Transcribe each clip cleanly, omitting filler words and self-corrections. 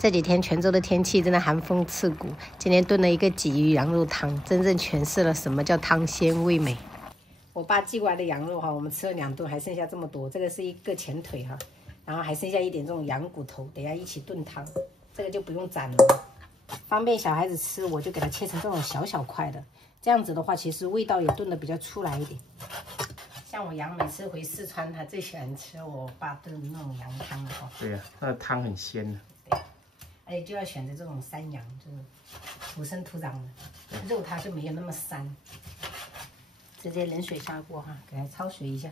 這幾天泉州的天氣真的寒風刺骨，今天燉了一個鯽魚羊肉湯，真正詮釋了什麼叫湯鮮味美。我爸寄過來的羊肉哈，我們吃了2頓，還剩下這麼多。這個是一個前腿哈，然後還剩下一點這種羊骨頭，等一下一起燉湯。這個就不用斬了，方便小孩子吃，我就給它切成這種小小塊的。這樣子的話，其實味道也燉得比較出來一點。像我羊每次回四川，他最喜歡吃我爸燉那種羊湯了哈。对呀，它的湯很鮮的。对，而且就要選擇這種山羊，就是土生土長的，肉它就沒有那麼膻。直接冷水下鍋哈，給它焯水一下。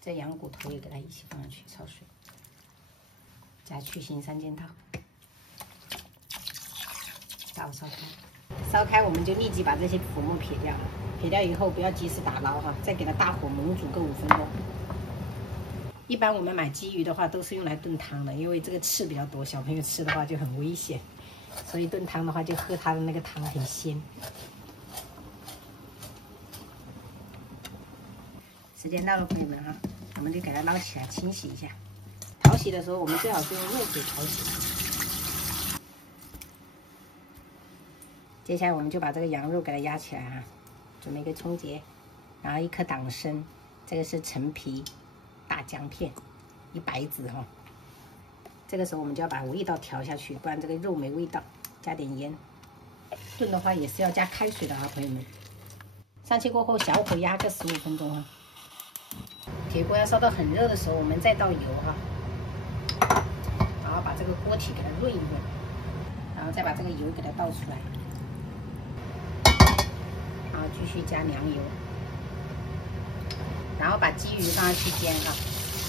這羊骨頭也給它一起放上去焯水，加去腥3件套。大火燒開，燒開我們就立即把這些浮沫撇掉了。撇掉以後不要及時打撈哈，再给它大火猛煮個5分鐘。一般我們買鯽魚的話都是用來燉湯的，因為這個刺比較多，小朋友吃的話就很危險，所以燉湯的話就喝它的那個湯很鮮。時間到了，朋友們哈，我們就給它撈起來清洗一下。淘洗的時候我們最好是用热水淘洗。接下來我们就把这个羊肉给它压起来啊，准备一个葱节，然后1顆黨參，這個是陳皮、大薑片，1白子哈。這個時候我們就要把味道調下去，不然這個肉沒味道。加點鹽，燉的話也是要加開水的啊，朋友們。上氣過後，小火壓個15分鐘啊。鐵鍋要燒到很熱的時候，我們再倒油哈，然後把這個鍋體給它潤一潤，然後再把這個油給它倒出來。然後繼續加涼油，然後把鯽魚放上去煎哈，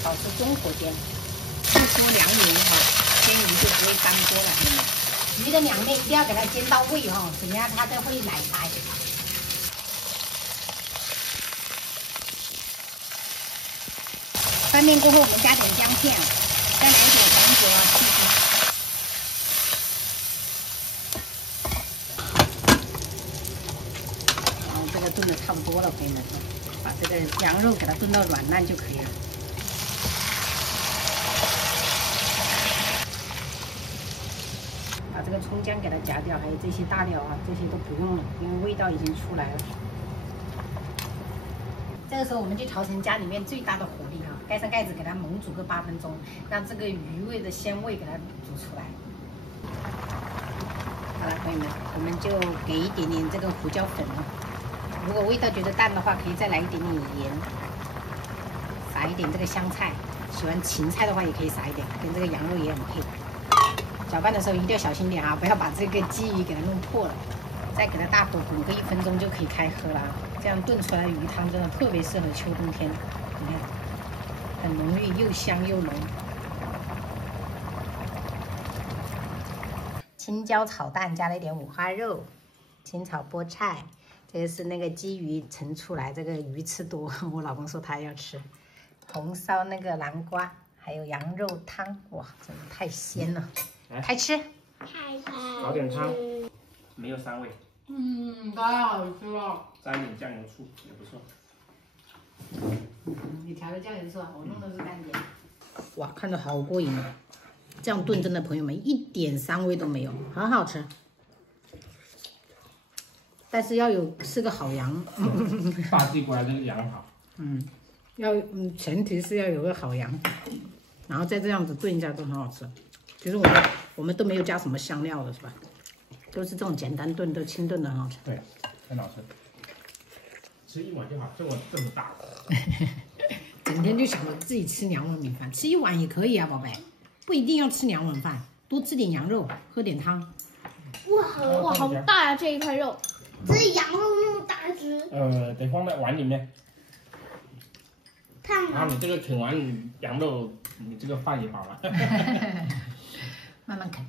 保持中火煎，不說涼油哈，煎魚就不會乾鍋了，朋友們。魚的兩面一定要給它煎到位哈，怎麼樣它才會奶白。翻面過後，我們加點薑片，再來一點黃酒啊，繼續。這個燉的差不多了，朋友們，把這個羊肉給它燉到軟爛就可以了。把這個蔥薑給它夾掉，還有這些大料啊，這些都不用了，因為味道已經出來了。這個時候我們就調成家裡面最大的火力啊，蓋上蓋子給它猛煮個8分鐘，讓這個魚味的鮮味給它煮出來。好了，朋友們，我們就給一點點這個胡椒粉啊。如果味道覺得淡的話，可以再來一點點鹽，撒一點這個香菜，喜歡芹菜的話也可以撒一點，跟這個羊肉也很配。攪拌的時候一定要小心點啊，不要把這個鯽魚給它弄破了。再給它大火滾個1分鐘就可以開喝了，這樣燉出來的魚湯真的特別適合秋冬天。你看，很濃郁，又香又濃。青椒炒蛋加了一點五花肉，清炒菠菜。這個是那個鯽魚盛出來，這個魚吃多，我老公說他要吃。紅燒那個南瓜，還有羊肉湯，哇，真的太鮮了！開吃，搞點湯，沒有膻味。太好吃了。沾一點醬油醋也不錯。你調的醬油醋啊，我弄的是淡鹽。哇，看着好過癮啊！這樣燉真的，朋友們一點膻味都沒有，很好吃。但是要有是個好羊，大地過來這個羊好。前提是要有個好羊，然後再這樣子燉一下都很好吃。其實我們都沒有加什麼香料的是吧？都是這種簡單燉的清燉的很好吃。對，很好吃。吃一碗就好，這碗這麼大。整天就想着自己吃2碗米飯，吃1碗也可以啊，寶貝，不一定要吃2碗飯，多吃點羊肉，喝點湯。哇，好大呀，這一塊肉。這羊肉那麼大只，得放在碗裡面。看然後你這個啃完羊肉，你這個飯也飽了。慢慢啃。